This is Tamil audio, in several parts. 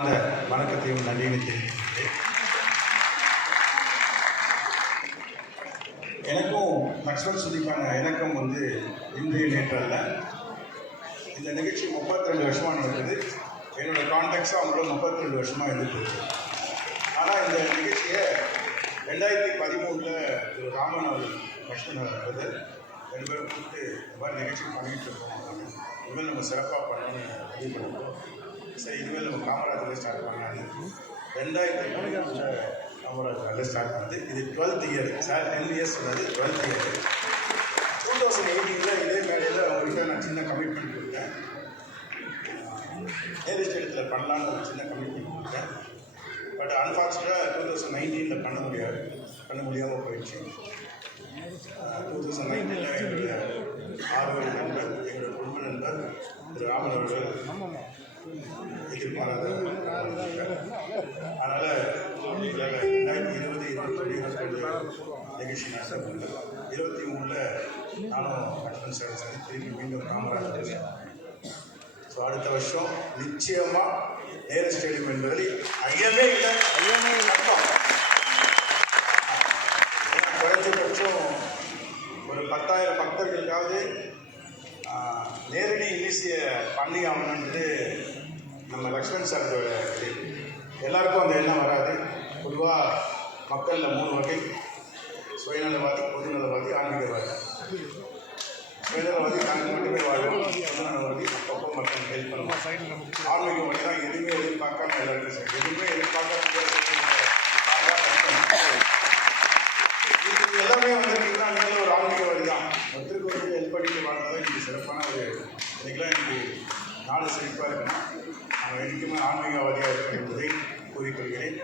அந்த வணக்கத்தையும் நன்றியை தெரிவித்துள்ளேன். எனக்கும் லக்ஷ்மண் சுதிக்கான இணக்கம் இன்றைய நேற்று அல்ல. இந்த நிகழ்ச்சி 32 வருஷமாக நடக்குது. என்னோடய கான்டாக்ட்ஸாக அவங்களோட 32 வருஷமாக இருந்துட்டு. ஆனால் இந்த நிகழ்ச்சியை 2013 திரு ராமன் அவர்கள் லக்ஷ்மண் அவர்கள் 2 பேரும் கூப்பிட்டு இந்த மாதிரி நிகழ்ச்சி பண்ணிகிட்டு இருக்கோம், இனிமேல் நம்ம சிறப்பாக பண்ணணும்னு முடிவு பண்ணிட்டோம். சரி, இனிமேல் நம்ம காமராஜரில் ஸ்டார்ட் பண்ணலான்னு 2013 காமராஜரில் ஸ்டார்ட் பண்ணுது. இது 12th இயர். சார் 10 இயர்ஸ் சொன்னது 12th இயர். 2018 இதே மேடையில் அவங்ககிட்ட நான் சின்ன கமிட்மெண்ட் கொடுத்தேன். நேரு ஸ்டேடியத்தில் பண்ணலான்னு ஒரு சின்ன கமிட்மெண்ட் கொடுத்தேன். பட் அன்ஃபார்ச்சுனேட்டாக 2019 பண்ண முடியாமல் போயிடுச்சு. 2019 எங்களுடைய ஆர்வ நண்பர், எங்களுடைய குடும்ப நண்பர் திரு ராமன் அவர்கள் எதிர்பாராத அதனால் 2020 நிகழ்ச்சி நடத்தப்பட்டு 23 நானும் லக்ஷ்மண் சார் திரும்பி மீண்டும் காமராஜர். ஸோ அடுத்த வருஷம் நிச்சயமாக நேரு ஸ்டேடியம் என்பதில் ஐயமே இல்லை. அர்த்தம் குறைஞ்சபட்சம் ஒரு 10,000 பக்தர்களுக்காவது நேரடி இனிசிய பண்ணி ஆகணுன்றது நம்ம லக்ஷ்மண் சாரோட இது. எல்லாருக்கும் அந்த எண்ணம் வராது. பொதுவாக மக்களில் 3 வகை: சுயநலவாதி, பொதுநலவாதி, ஆன்மீகவாதி. சுயநலவாதி தனக்கு மட்டுமே வாழும், பொதுநலவாதி அப்பப்போ மக்களுக்கு ஹெல்ப் பண்ணுவோம். ஆன்மீகவாதி தான் எதுவுமே எதிர்பார்க்காம எல்லாருக்கும் சரி, எதுவுமே எதிர்பார்க்காம இது எல்லாமே வந்துருக்குன்னா நீங்களும் ஒரு ஆன்மீகவாதி தான். ஒருத்தருக்கு ஹெல்ப் பண்ணிட்டு வாழ்ந்ததான் இன்றைக்கி சிறப்பான ஒரு இன்றைக்கெலாம் இன்றைக்கி நாடு செழிப்பாக இருக்கணும். நம்ம என்றைக்குமே ஆன்மீகவாதியாக இருக்க என்பதை கூறிக்கொள்கிறேன்.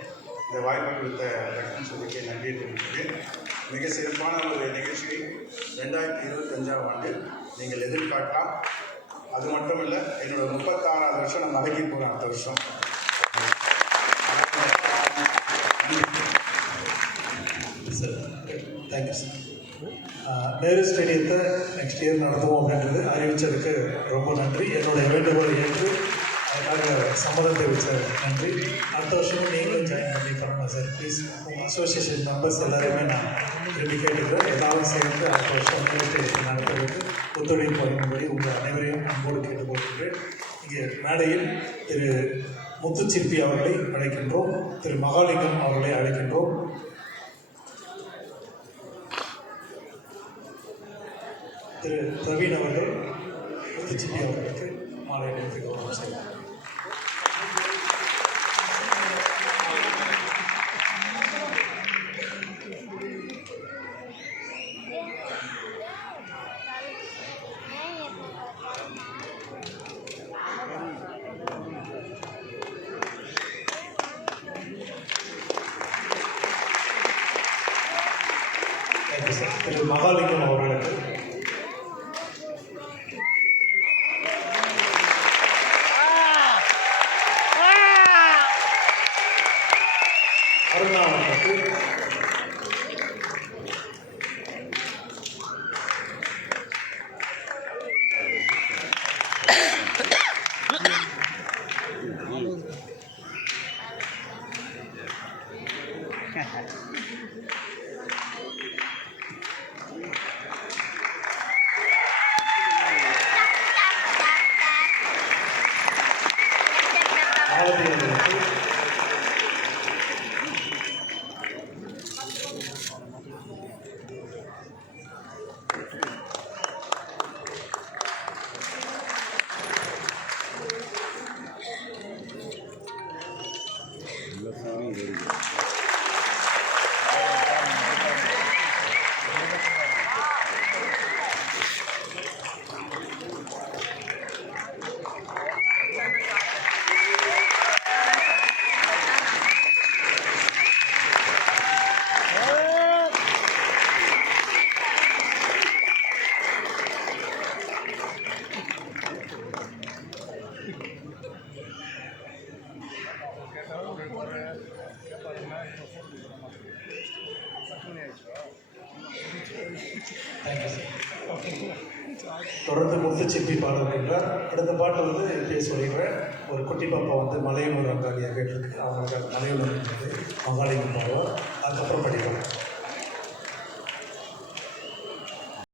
இந்த வாய்ப்பை கொடுத்த லக்ஷ்மண் சுதிக்கு நன்றியை தெரிவிக்கிறேன். மிக சிறப்பான ஒரு நிகழ்ச்சியை 2025ஆம் ஆண்டு நீங்கள் எதிர்காட்டலாம். அது மட்டும் இல்லை, என்னோடய 36வது வருஷம் நான் நடக்கி போகிறேன் அடுத்த வருஷம். Sir thank you sir. நேரு ஸ்டேடியத்தை நெக்ஸ்ட் இயர் நடத்துவோம் அப்படின்றது அறிவித்ததுக்கு ரொம்ப நன்றி. என்னுடைய வேண்டுகோளை ஏற்று அதுக்காக சம்மதம் தெரிவித்த நன்றி. அடுத்த வருஷமும் நீங்களும் ஜாயின் பண்ணி பண்ணணும் சார் ப்ளீஸ். உங்கள் அசோசியேஷன் மெம்பர்ஸ் எல்லாருமே நான் விரும்பி கேட்டுக்கிறேன். எல்லாரும் சேர்ந்து அடுத்த வருஷம் நேரு ஸ்டேடியத்தை நடத்துவதற்கு ஒத்துழைப்பு வழங்கும்படி உங்கள் அனைவரையும் அன்போடு கேட்டுக்கொள்கிறேன். இங்கே மேடையில் திரு முத்துச்சிற்பி அவர்களை அழைக்கின்றோம், திரு மகாலிங்கம் அவர்களை அழைக்கின்றோம். திரு பிரவீன் அவர்கள் முத்துச்சிப்பி அவர்களுக்கு மாலை அணிவித்து கௌரவம் செய்வார். திரு மகாலிங்கம் அவர்களுக்கு அருணா அவர்களுக்கு தொடர்ந்து முத்துச்சிப்பி பாடுகின்றார். அடுத்த பாட்டு பேச சொல்லிடுறேன். ஒரு குட்டி பாப்பா வந்து மலையனூர் அங்காளியாக கேட்டிருக்கு. அவங்களுக்கு அது மலையனூர் இருக்குது, மகாலிங்கம் பாவா. அதுக்கப்புறம் படிக்கலாம்.